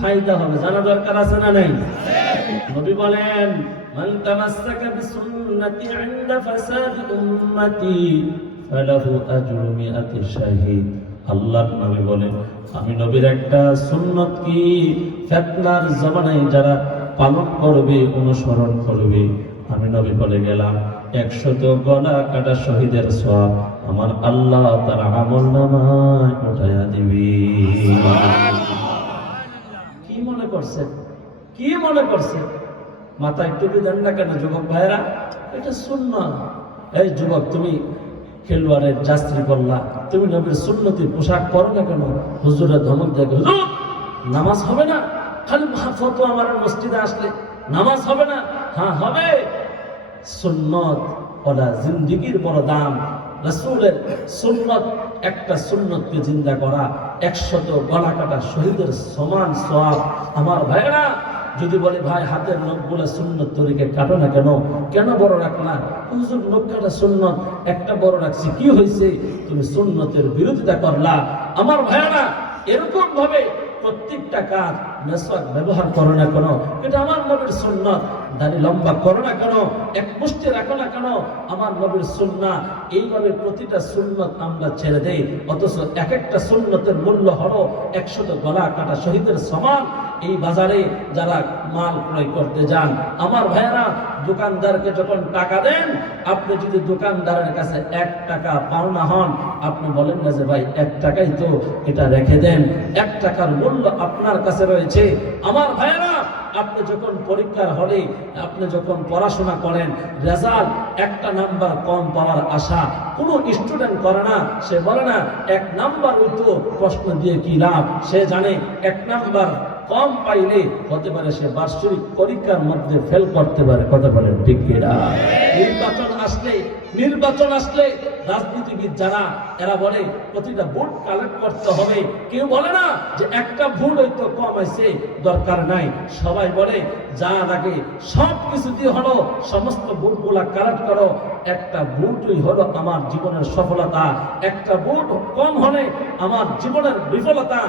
ফায়দা হবে, জানা দরকার আছে না নাই? নবী বলেন, মান তামাসসাকা বিসুন্নতি ইনদা ফাসাদ উম্মতি, ফালাহু আজরু মিআতি শাহীদ। নবী বলেন, আমি নবীর একটা সুন্নত কি? ফিতনার জমানায় যারা পালন করবে, অনুসরণ করবে। আমি নবী বলে গেলাম, একশত গলা কাটা শহীদের সব আমার আল্লাহ তার আমল নামায় উঠাইয়া দিবি। কি মনে করছেন কি মনে করছেন মাথায় টুপি দেন না কেন, যুবক ভাইরা এটা শূন্য এই যুবক, তুমি খেলোয়াড়ের যাত্রী করলা তুমি নবীর সুন্নতি পোশাক পরো না কেন? হুজুরের ধমক দেখে নামাজ হবে না? খালি ফটো আমার মসজিদে আসলে নামাজ হবে না? হ্যাঁ হবে। সুন্নত ওলা জিন্দিগির বড় দাম। রসুলের সুন্নত, একটা সুন্নতকে জিন্দা করা, একশত গলা কাটা শহীদের সমান সওয়াব। আমার ভাইরা যদি বলে, ভাই, হাতের নখগুলা সুন্নত তরিকে কাটো না কেন? কেন বড় রাখলা হুজুর নখ কাটা সুন্নত, একটা বড় রাখছি। কি হয়েছে তুমি সুন্নতের বিরোধিতা করলা। আমার ভাইরা এরকম ভাবে প্রত্যেকটা কাজ মেসওয়াক ব্যবহার করো না কেন? এটা আমার নবীর সুন্নত। দাড়ি লম্বা করো না কেন? এক মুষ্টি রাখো না কেন? আমার নবীর সুন্না এইভাবে প্রতিটা সুন্নত আমরা ছেড়ে দেই। অথচ এক একটা সুন্নতের মূল্য হলো একশত গলা কাটা শহীদের সমান। এই বাজারে যারা মাল ক্রয় করতে যান, আমার ভাইয়েরা, দোকানদারকে যখন টাকা দেন, আপনি যদি দোকানদারের কাছে এক টাকা পাওনা হন, আপনি বলেন না যে, ভাই, এক টাকাই তো এটা রেখে দেন। এক টাকার মূল্য আপনার কাছে রয়েছে। আমার ভাইয়েরা আপনি যখন পরীক্ষার হলে আপনি যখন পড়াশোনা করেন, রেজাল্ট একটা নাম্বার কম পাওয়ার আশা। কোনো স্টুডেন্ট করে না, সে বলে না, এক নাম্বার হইতো প্রশ্ন দিয়ে কি লাভ? সে জানে এক নাম্বার কম পাইলে হতে পারে সে বার্ষিক পরীক্ষার মধ্যে ফেল করতে পারে। কথা বলেন ঠিক নির্বাচন আসলে নির্বাচন আসলে রাজনীতিবিদ যারা, এরা বলে, প্রতিটা ভোট কালেক্ট করতে হবে। কেউ বলে না যে একটা ভোট হয়তো কম হয়েছে, দরকার নাই। সবাই বলে, যা লাগে সব কিছু দিয়ে হলো, সমস্ত ভোটগুলা কালেক্ট করো। একটা ভোটই হলো আমার জীবনের সফলতা। একটা ভোট কম হলে আমার জীবনের বিফলতা।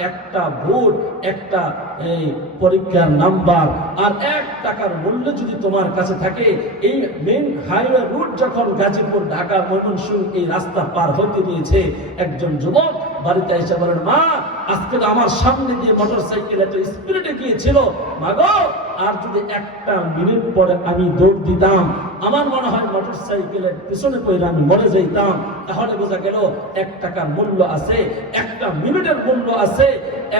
একটা ভোট, একটা, এই, পরীক্ষার নাম্বার, আর এক টাকার মূল্য যদি তোমার কাছে থাকে, এই মেন হাইওয়ে রুট যখন গাজীপুর, ঢাকা, ময়মনসিংহ এই রাস্তা পার হতে দিয়েছে একজন যুবক বাড়িতে এসে বলেন, মা, আজকে আমার সামনে দিয়ে মোটর সাইকেল এত স্পিডে গিয়েছিল মাগো, আর যদি একটা মিনিট পরে আমি দৌড় দিতাম, আমার মনে হয় মোটর সাইকেলের পিছনে পড়ে আমি মরে যাইতাম। তাহলে বোঝা গেল, এক টাকার মূল্য আছে, একটা মিনিটের মূল্য আছে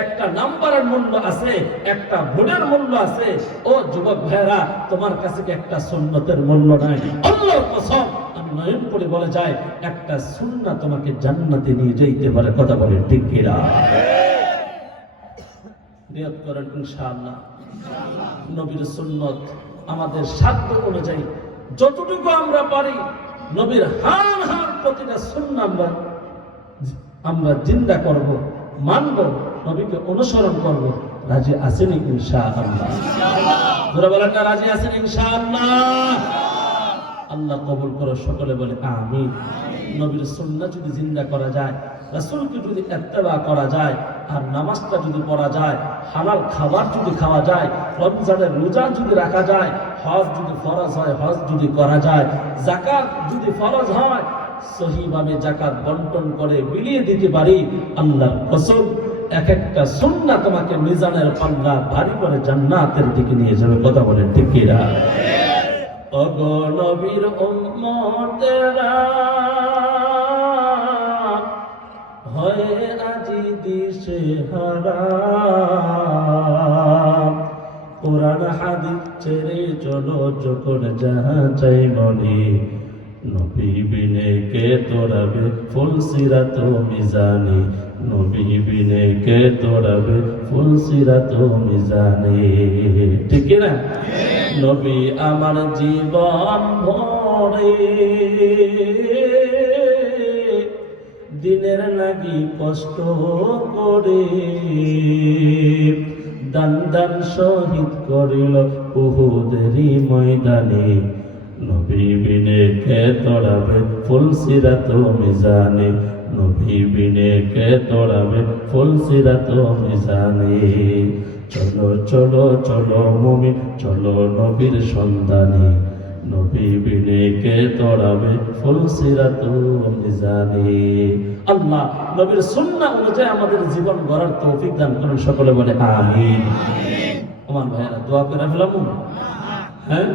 একটা নাম্বারের মূল্য আছে, একটা ভোটের মূল্য আছে। ও যুবক ভাইরা তোমার কাছে একটা সুন্নতের মূল্য নাই? আল্লাহর কসম নয়ন করে বলে যায় একটা সুন্নাহ তোমাকে জান্নাতে নিয়ে যাইতে পারে, কথা বলে ঠিক কিনা? নিয়ত করেন ইনশাআল্লাহ। নবীর সুন্নত আমাদের সাধ্য অনুযায়ী যতটুকু আমরা পারি, নবীর হার হার প্রতিটা সুন্নাহ আমরা আমরা জিন্দা করব, মানব নবীকে অনুসরণ করব। রাজি আছেন ইনশাআল্লাহ। ধরে বলেন না, রাজি আছেন ইনশাআল্লাহ? আল্লাহ কবুল করো, সকলে বলে আমিন। নবীর সুন্নাহ যদি জিন্দা করা যায়, রাসূলকে যদি ইত্তেবা করা যায়, আর নামাজটা যদি পড়া যায়, হালাল খাবার যদি খাওয়া যায়, রমজানের রোজা যদি রাখা যায়, হজ যদি ফরজ হয়, হজ যদি করা যায় জাকাত যদি ফরজ হয়, সহিভাবে জাকাত বন্টন করে বিলিয়ে দিতে পারি, আল্লাহর কসম এক একটা সুন্নাহ তোমাকে মিজানের পাল্লা ভারী করে জান্নাতের দিকে নিয়ে যাবে। কথা বলেন, ঠিক কিনা? ওগো নবীর উম্মতেরা, হয়ে আজি দিশে হারা কোরআন হাদিস ছেড়ে চলো, যখন যাহা চাই বলি। নবী বিনে কে তোরাবে, ফুল সিরাত মিজানি। নবী বিনে কে তোরাবে ফুল সিরাত মিজানি? ঠিক না? নবী আমার জীবন ভরে। দিনের লাগি কষ্ট করে। দান দান শহীদ করিল বহুদেরই ময়দানে। নবী বিনে কে তড়াবে ফুল সিরাত মিজানে? নবী বিনে কে তোড়াবে ফুল সিরাত মিজানে চলো চলো চলো মুমিন চলো নবীর সন্তানী নবী বিনে কে তোড়াবে মিজানে আল্লাহ নবীর সুন্নাহ অনুযায়ী আমাদের জীবন গড়ার তৌফিক দান করুন সকলে বলে আমিন। আমার ভাইয়েরা দোয়া করে ফেলাম? হ্যাঁ?